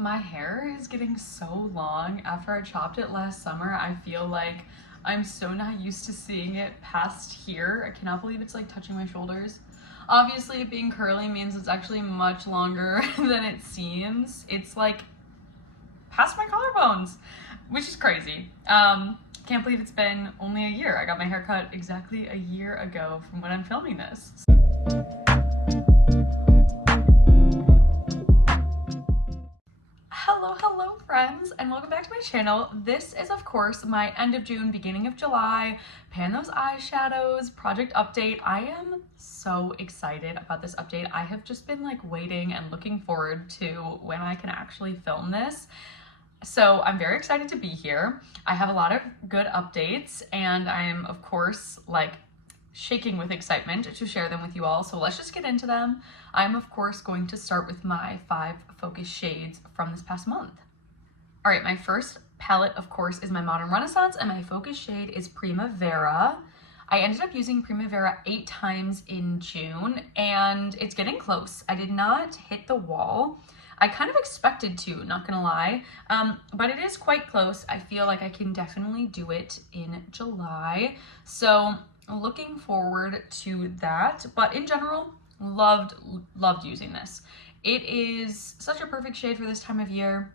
my hair is getting so long. After I chopped it last summer, I feel like I'm so not used to seeing it past here. I cannot believe it's like touching my shoulders. Obviously, it being curly means it's actually much longer than it seems. It's like past my collarbones, which is crazy. Can't believe it's been only a year. I got my hair cut exactly a year ago from when I'm filming this. Hello friends, and welcome back to my channel. This is of course my end of June, beginning of July, pan those eyeshadows project update. I am so excited about this update. I have just been like waiting and looking forward to when I can actually film this. So I'm very excited to be here. I have a lot of good updates and I'm of course like shaking with excitement to share them with you all. So let's just get into them. I'm of course going to start with my 5 focus shades from this past month. All right, my first palette of course is my Modern Renaissance and my focus shade is Primavera. I ended up using Primavera 8 times in June and it's getting close. I did not hit the wall. I kind of expected to, not gonna lie, but it is quite close. I feel like I can definitely do it in July. So looking forward to that, but in general, loved using this. It is such a perfect shade for this time of year.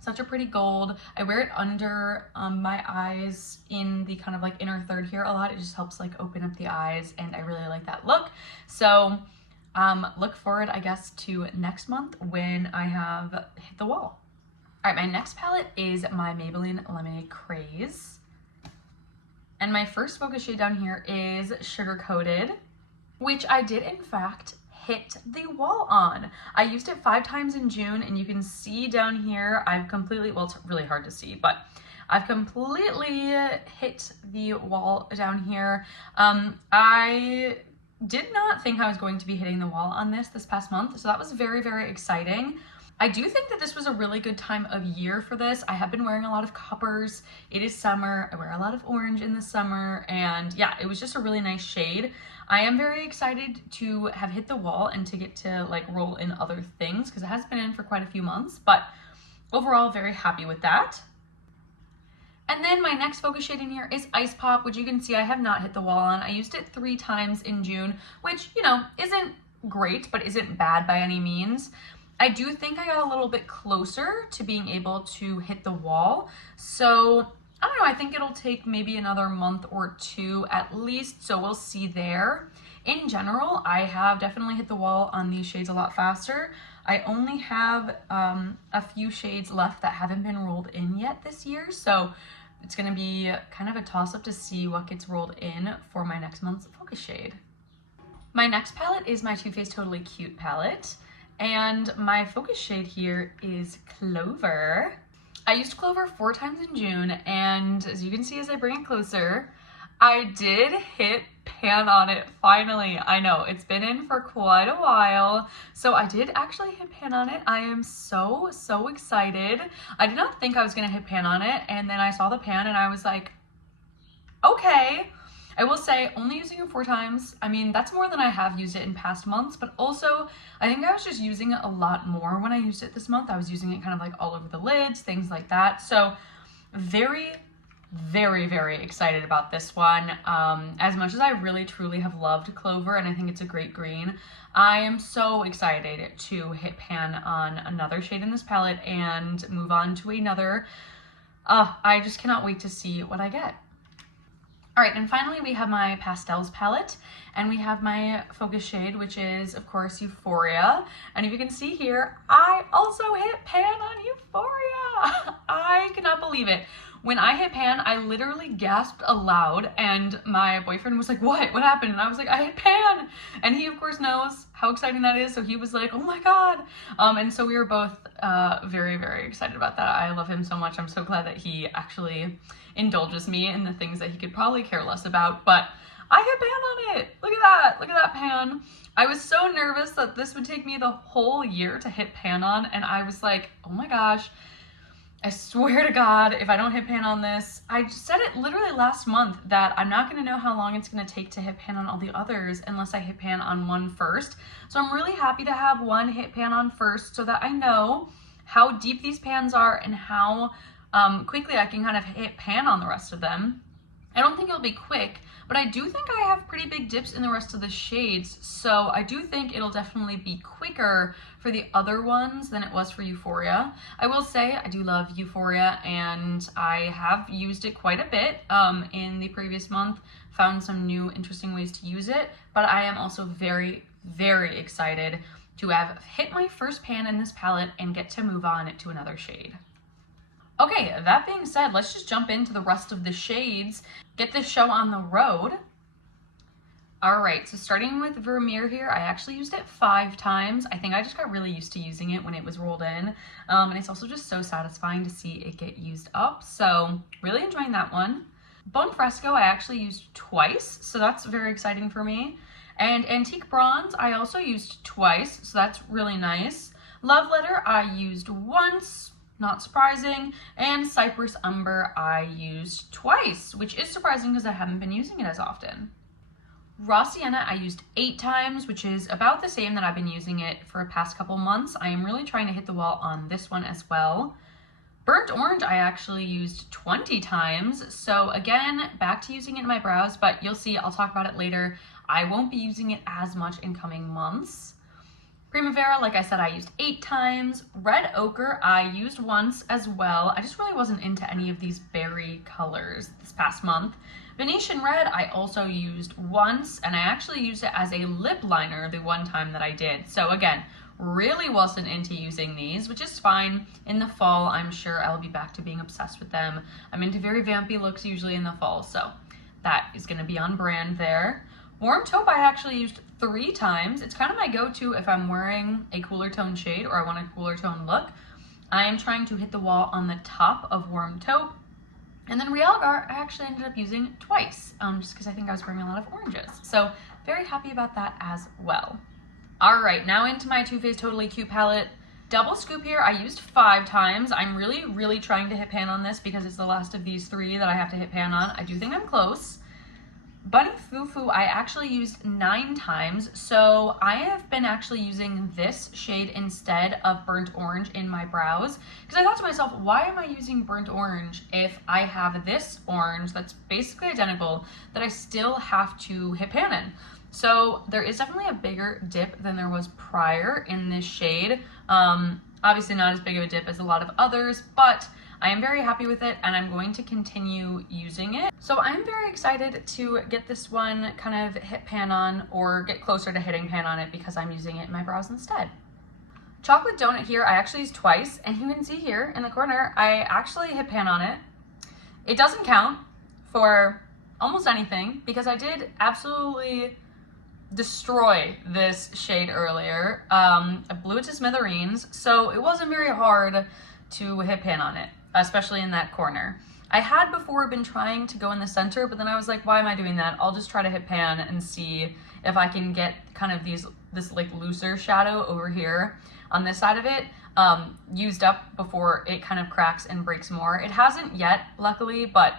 Such a pretty gold. I wear it under my eyes in the kind of like inner third here a lot. It just helps like open up the eyes and I really like that look. So look forward, I guess, to next month when I have hit the wall. All right, my next palette is my Maybelline Lemonade Craze. And my first focus shade down here is Sugar Coated, which I did in fact hit the wall on. I used it 5 times in June and you can see down here, I've completely, well, it's really hard to see, but I've completely hit the wall down here. I did not think I was going to be hitting the wall on this past month, so that was very, very exciting. I do think that this was a really good time of year for this. I have been wearing a lot of coppers. It is summer. I wear a lot of orange in the summer, and yeah, it was just a really nice shade. I am very excited to have hit the wall and to get to like roll in other things because it has been in for quite a few months, but overall very happy with that. And then my next focus shade in here is Ice Pop, which you can see I have not hit the wall on. I used it 3 times in June, which, you know, isn't great, but isn't bad by any means. I do think I got a little bit closer to being able to hit the wall. So I don't know, I think it'll take maybe another month or 2 at least. So we'll see there. In general, I have definitely hit the wall on these shades a lot faster. I only have a few shades left that haven't been rolled in yet this year. So it's gonna be kind of a toss-up to see what gets rolled in for my next month's focus shade. My next palette is my Too Faced Totally Cute palette. And my focus shade here is Clover. I used Clover 4 times in June, and as you can see as I bring it closer, I did hit pan on it finally. I know, it's been in for quite a while, so I did actually hit pan on it. I am so excited. I did not think I was gonna hit pan on it, and then I saw the pan and I was like, okay. I will say, only using it 4 times, I mean, that's more than I have used it in past months, but also, I think I was just using it a lot more when I used it this month. I was using it kind of like all over the lids, things like that. So, very excited about this one. As much as I really, truly have loved Clover, and I think it's a great green, I am so excited to hit pan on another shade in this palette and move on to another. I just cannot wait to see what I get. All right, and finally we have my Pastels palette, and we have my focus shade, which is, of course, Euphoria. And if you can see here, I also hit pan on Euphoria. I cannot believe it. When I hit pan, I literally gasped aloud, and my boyfriend was like, what happened? And I was like, I hit pan. And he, of course, knows how exciting that is, so he was like, oh my God. And so we were both very excited about that. I love him so much. I'm so glad that he actually indulges me in the things that he could probably care less about, but I hit pan on it. Look at that pan. I was so nervous that this would take me the whole year to hit pan on, and I was like, oh my gosh, I swear to God, if I don't hit pan on this, I said it literally last month that I'm not gonna know how long it's gonna take to hit pan on all the others unless I hit pan on one first. So I'm really happy to have one hit pan on first so that I know how deep these pans are and how quickly I can kind of hit pan on the rest of them. I don't think it'll be quick, but I do think I have pretty big dips in the rest of the shades, so I do think it'll definitely be quicker for the other ones than it was for Euphoria. I will say I do love Euphoria, and I have used it quite a bit in the previous month, found some new interesting ways to use it, but I am also very, very excited to have hit my first pan in this palette and get to move on to another shade. Okay, that being said, let's just jump into the rest of the shades, get this show on the road. All right, so starting with Vermeer here, I actually used it 5 times. I think I just got really used to using it when it was rolled in. And it's also just so satisfying to see it get used up. So really enjoying that one. Bone Fresco, I actually used twice, so that's very exciting for me. And Antique Bronze, I also used twice, so that's really nice. Love Letter, I used once. Not surprising. And Cypress Umber I used twice, which is surprising because I haven't been using it as often. Raw Sienna I used 8 times, which is about the same that I've been using it for the past couple months. I am really trying to hit the wall on this one as well. Burnt Orange I actually used 20 times, so again, back to using it in my brows, but you'll see, I'll talk about it later. I won't be using it as much in coming months. Primavera, like I said, I used 8 times. Red Ochre, I used once as well. I just really wasn't into any of these berry colors this past month. Venetian Red, I also used once, and I actually used it as a lip liner the one time that I did. So again, really wasn't into using these, which is fine. In the fall, I'm sure I'll be back to being obsessed with them. I'm into very vampy looks usually in the fall, so that is gonna be on brand there. Warm Taupe I actually used 3 times. It's kind of my go-to if I'm wearing a cooler tone shade or I want a cooler tone look. I am trying to hit the wall on the top of Warm Taupe. And then Realgar I actually ended up using twice, just because I think I was wearing a lot of oranges. So very happy about that as well. All right, now into my Too Faced Totally Cute palette. Double Scoop here I used 5 times. I'm really, really trying to hit pan on this because it's the last of these 3 that I have to hit pan on. I do think I'm close. Bunny Fufu I actually used 9 times, so I have been actually using this shade instead of Burnt Orange in my brows, because I thought to myself, why am I using Burnt Orange if I have this orange that's basically identical that I still have to hit pan in? So there is definitely a bigger dip than there was prior in this shade. Obviously not as big of a dip as a lot of others, but I am very happy with it and I'm going to continue using it. So I'm very excited to get this one kind of hit pan on or get closer to hitting pan on it because I'm using it in my brows instead. Chocolate Donut here I actually used twice, and you can see here in the corner I actually hit pan on it. It doesn't count for almost anything because I did absolutely destroy this shade earlier. I blew it to smithereens, so it wasn't very hard to hit pan on it, especially in that corner. I had before been trying to go in the center, but then I was like, why am I doing that? I'll just try to hit pan and see if I can get kind of this like looser shadow over here on this side of it used up before it kind of cracks and breaks more. It hasn't yet, luckily, but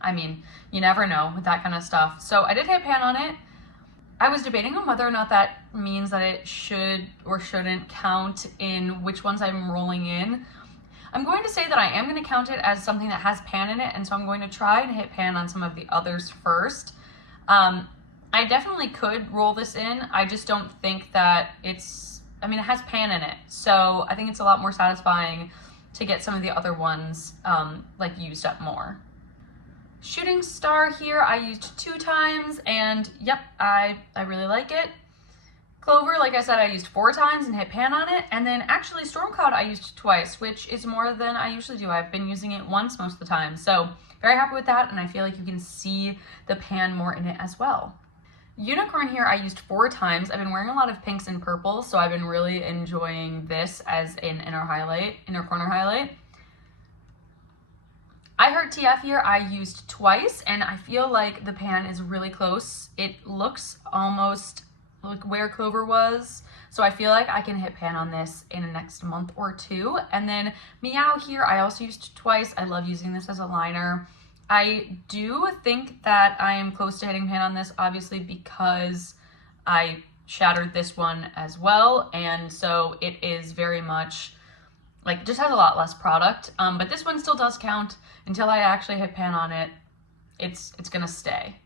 I mean, you never know with that kind of stuff. So I did hit pan on it. I was debating on whether or not that means that it should or shouldn't count in which ones I'm rolling in. I'm going to say that I am going to count it as something that has pan in it, and so I'm going to try and hit pan on some of the others first. I definitely could roll this in. I just don't think that it's, I mean, it has pan in it, so I think it's a lot more satisfying to get some of the other ones like used up more. Shooting Star here I used 2 times, and yep, I really like it. Clover, like I said, I used 4 times and hit pan on it, and then actually Storm Cloud I used twice, which is more than I usually do. I've been using it once most of the time, so very happy with that, and I feel like you can see the pan more in it as well. Unicorn here I used 4 times. I've been wearing a lot of pinks and purples, so I've been really enjoying this as an inner corner highlight. I Heart TF here I used twice, and I feel like the pan is really close. It looks almost like where Clover was, so I feel like I can hit pan on this in the next month or 2. And then Meow here I also used twice. I love using this as a liner. I do think that I am close to hitting pan on this, obviously, because I shattered this one as well, and so it is very much Like, it just has a lot less product, but this one still does count. Until I actually hit pan on it, it's gonna stay.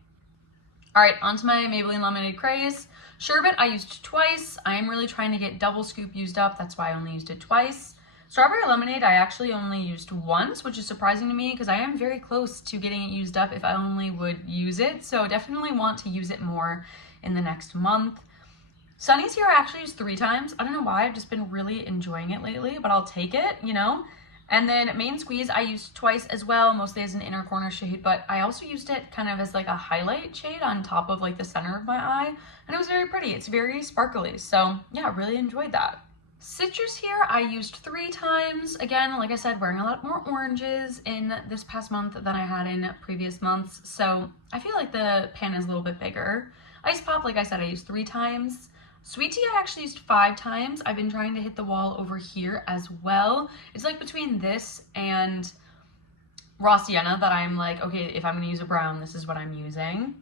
All right, onto my Maybelline Lemonade Craze. Sherbet I used twice. I am really trying to get double scoop used up. That's why I only used it twice. Strawberry Lemonade I actually only used once, which is surprising to me because I am very close to getting it used up if I only would use it. So definitely want to use it more in the next month. Sunny's here I actually used 3 times. I don't know why, I've just been really enjoying it lately, but I'll take it, you know? And then Main Squeeze I used twice as well, mostly as an inner corner shade, but I also used it kind of as like a highlight shade on top of like the center of my eye, and it was very pretty. It's very sparkly, so yeah, really enjoyed that. Citrus here I used 3 times. Again, like I said, wearing a lot more oranges in this past month than I had in previous months, so I feel like the pan is a little bit bigger. Ice Pop, like I said, I used 3 times. Sweet Tea I actually used 5 times. I've been trying to hit the wall over here as well. It's like between this and Raw Sienna that I'm like, okay, if I'm gonna use a brown, this is what I'm using.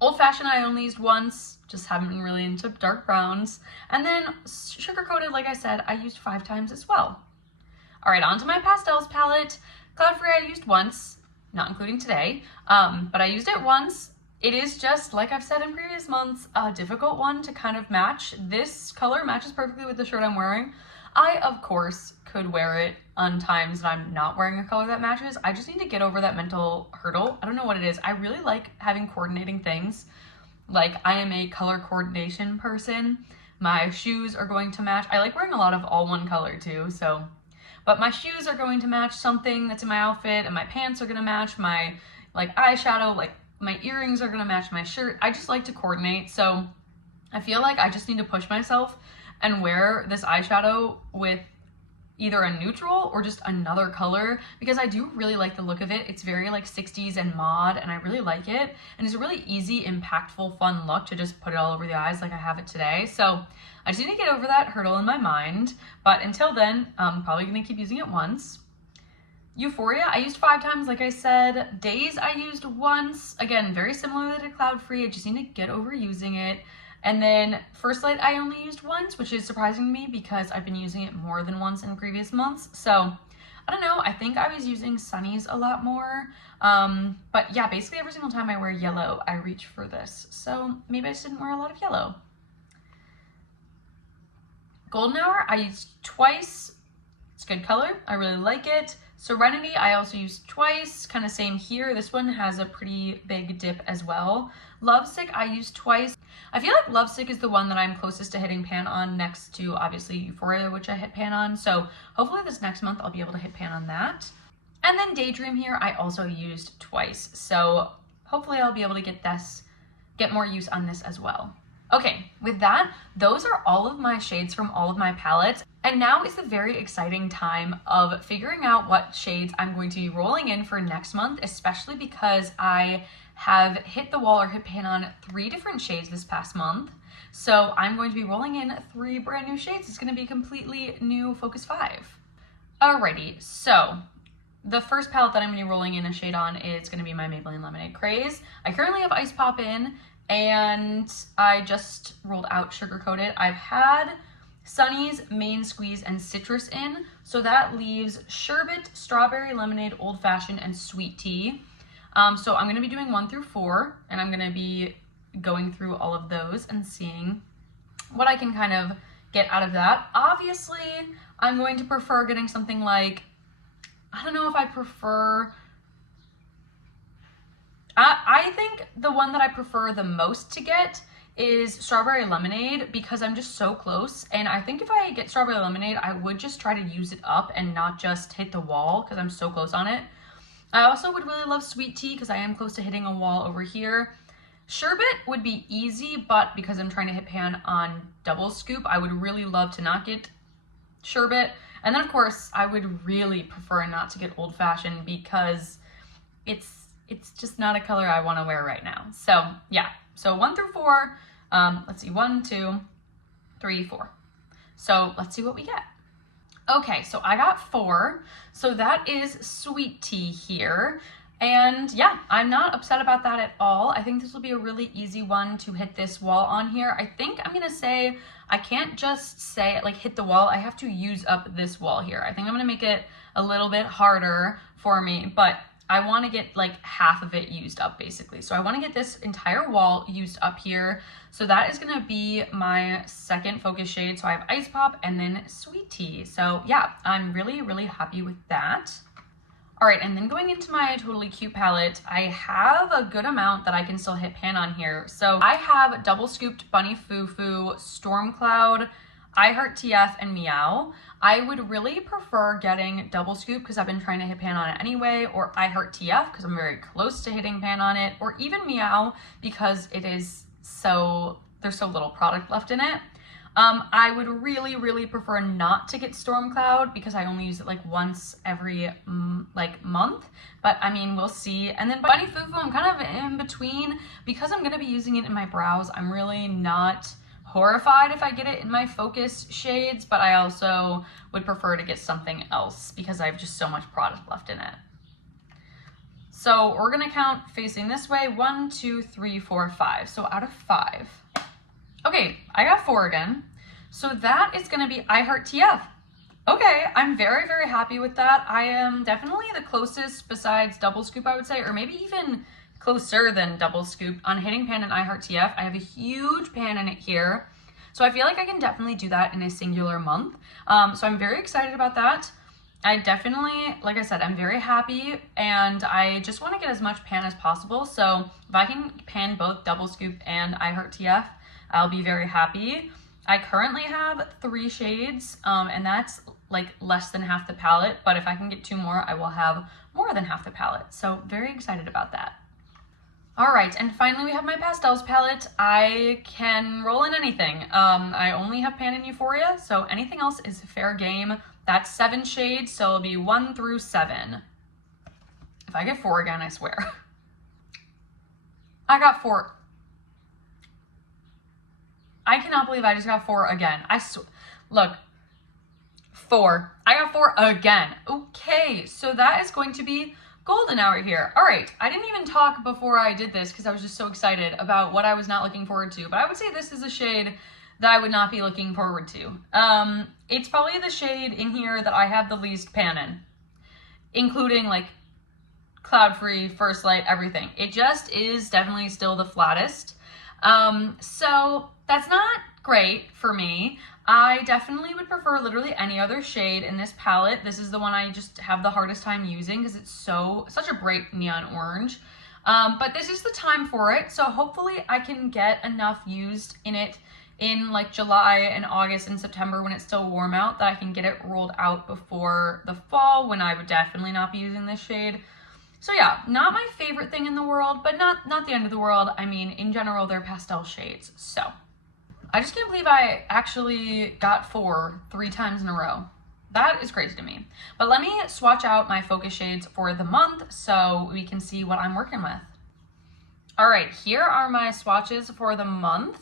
Old Fashioned I only used once, just haven't been really into dark browns. And then Sugar Coated, like I said, I used 5 times as well. All right, onto my Pastels palette. Cloud Free I used once, not including today, but I used it once. It is just, like I've said in previous months, a difficult one to kind of match. This color matches perfectly with the shirt I'm wearing. I, of course, could wear it on times that I'm not wearing a color that matches. I just need to get over that mental hurdle. I don't know what it is. I really like having coordinating things. Like, I am a color coordination person. My shoes are going to match. I like wearing a lot of all one color too, so. But my shoes are going to match something that's in my outfit, and my pants are gonna match my, like, eyeshadow, like, my earrings are gonna match my shirt. I just like to coordinate, so I feel like I just need to push myself and wear this eyeshadow with either a neutral or just another color, because I do really like the look of it. It's very like 60s and mod, and I really like it. And it's a really easy, impactful, fun look to just put it all over the eyes like I have it today. So I just need to get over that hurdle in my mind. But until then, I'm probably gonna keep using it once. Euphoria, I used 5 times, like I said. Days, I used once. Again, very similar to Cloud Free. I just need to get over using it. And then First Light, I only used once, which is surprising to me because I've been using it more than once in previous months. So, I don't know. I think I was using Sunny's a lot more. But yeah, basically every single time I wear yellow, I reach for this. So maybe I just didn't wear a lot of yellow. Golden Hour, I used twice. It's a good color. I really like it. Serenity, I also used twice, kind of same here. This one has a pretty big dip as well. Lovesick, I used twice. I feel like Lovesick is the one that I'm closest to hitting pan on, next to obviously Euphoria, which I hit pan on. So hopefully this next month I'll be able to hit pan on that. And then Daydream here, I also used twice. So hopefully I'll be able to get more use on this as well. Okay, with that, those are all of my shades from all of my palettes. And now is the very exciting time of figuring out what shades I'm going to be rolling in for next month, especially because I have hit the wall or hit pan on 3 different shades this past month. So I'm going to be rolling in 3 brand new shades. It's gonna be a completely new Focus 5. Alrighty, so the first palette that I'm gonna be rolling in a shade on is gonna be my Maybelline Lemonade Craze. I currently have Ice Pop in, and I just rolled out Sugar Coated. I've had Sunny's, Main Squeeze, and Citrus in, so that leaves Sherbet, Strawberry Lemonade, Old Fashioned, and Sweet Tea. So I'm gonna be doing 1 through 4, and I'm gonna be going through all of those and seeing what I can kind of get out of that. Obviously, I'm going to prefer getting something like, I don't know if I prefer, I think the one that I prefer the most to get is Strawberry Lemonade, because I'm just so close. And I think if I get Strawberry Lemonade, I would just try to use it up and not just hit the wall because I'm so close on it. I also would really love Sweet Tea because I am close to hitting a wall over here. Sherbet would be easy, but because I'm trying to hit pan on double scoop, I would really love to not get Sherbet. And then of course, I would really prefer not to get Old Fashioned because it's just not a color I want to wear right now. So yeah, so 1 through 4, let's see, 1, 2, 3, 4. So let's see what we get. Okay, so I got 4. So that is Sweet Tea here. And yeah, I'm not upset about that at all. I think this will be a really easy one to hit this wall on here. I think I'm gonna say, I can't just say like hit the wall, I have to use up this wall here. I think I'm gonna make it a little bit harder for me, but I wanna get like half of it used up basically. So I wanna get this entire wall used up here. So that is gonna be my second focus shade. So I have Ice Pop and then Sweet Tea. So yeah, I'm really, really happy with that. All right, and then going into my Totally Cute palette, I have a good amount that I can still hit pan on here. So I have Double Scooped Bunny Foo Foo, Storm Cloud, I Heart TF, and Meow. I would really prefer getting Double Scoop because I've been trying to hit pan on it anyway, or I Heart TF because I'm very close to hitting pan on it, or even Meow because it is there's so little product left in it. I would really, really prefer not to get Storm Cloud because I only use it like once every like month, but I mean, we'll see. And then Bunny Foo Foo, I'm kind of in between because I'm gonna be using it in my brows. I'm really not horrified if I get it in my focus shades, but I also would prefer to get something else because I have just so much product left in it. So we're gonna count facing this way, 1, 2, 3, 4, 5. So out of 5. Okay, I got 4 again. So that is gonna be I Heart TF. Okay, I'm very, very happy with that. I am definitely the closest besides Double Scoop, I would say, or maybe even closer than Double Scoop on hitting pan in I Heart TF. I have a huge pan in it here. So I feel like I can definitely do that in a singular month. So I'm very excited about that. I definitely, like I said, I'm very happy and I just want to get as much pan as possible. So if I can pan both Double Scoop and I Heart TF, I'll be very happy. I currently have 3 shades and that's like less than half the palette, but if I can get 2 more, I will have more than half the palette. So very excited about that. All right, and finally we have my Pastels palette. I can roll in anything. I only have pan in Euphoria, so anything else is fair game. That's 7 shades, so it'll be 1 through 7. If I get 4 again, I swear. I got 4. I cannot believe I just got 4 again. Look, 4. I got 4 again. Okay, so that is going to be golden hour here. All right, I didn't even talk before I did this because I was just so excited about what I was not looking forward to, but I would say this is a shade that I would not be looking forward to. It's probably the shade in here that I have the least pan in, including like Cloud Free, First Light, everything. It just is definitely still the flattest. So that's not great for me. I definitely would prefer literally any other shade in this palette. This is the one I just have the hardest time using because it's such a bright neon orange. But this is the time for it. So hopefully I can get enough used in it in like July and August and September when it's still warm out that I can get it rolled out before the fall when I would definitely not be using this shade. So yeah, not my favorite thing in the world, but not the end of the world. I mean, in general, they're pastel shades. So I just can't believe I actually got 4 3 times in a row. That is crazy to me. But let me swatch out my focus shades for the month so we can see what I'm working with. All right, here are my swatches for the month.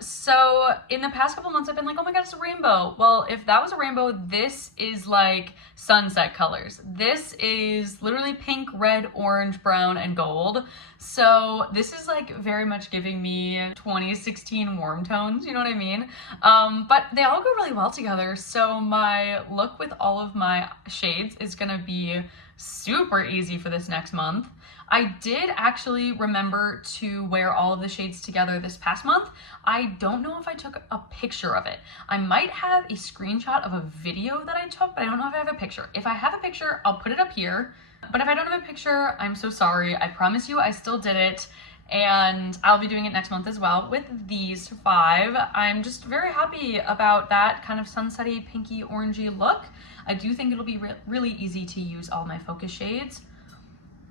So in the past couple months, I've been like, oh my God, it's a rainbow. Well, if that was a rainbow, this is like sunset colors. This is literally pink, red, orange, brown, and gold. So this is like very much giving me 2016 warm tones, you know what I mean? But they all go really well together. So my look with all of my shades is gonna be super easy for this next month. I did actually remember to wear all of the shades together this past month. I don't know if I took a picture of it. I might have a screenshot of a video that I took, but I don't know if I have a picture. If I have a picture, I'll put it up here. But if I don't have a picture, I'm so sorry. I promise you I still did it. And I'll be doing it next month as well with these 5. I'm just very happy about that kind of sunsetty, pinky, orangey look. I do think it'll be really easy to use all my focus shades.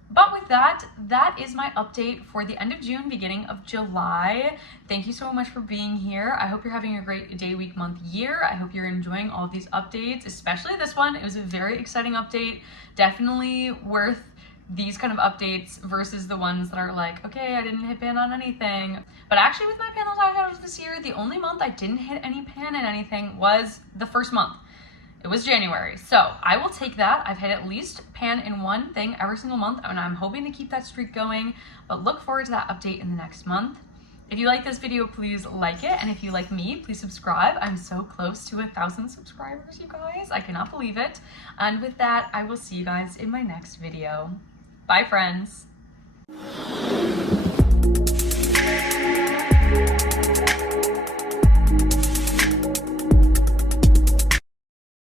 But with that, that is my update for the end of June, beginning of July. Thank you so much for being here. I hope you're having a great day, week, month, year. I hope you're enjoying all of these updates, especially this one. It was a very exciting update. Definitely worth these kind of updates versus the ones that are like, okay, I didn't hit pan on anything. But actually with my Pastels eyeshadows this year, the only month I didn't hit any pan in anything was the first month. It was January. So I will take that. I've hit at least pan in one thing every single month, and I'm hoping to keep that streak going, but look forward to that update in the next month. If you like this video, please like it. And if you like me, please subscribe. I'm so close to 1,000 subscribers, you guys. I cannot believe it. And with that, I will see you guys in my next video. Bye, friends.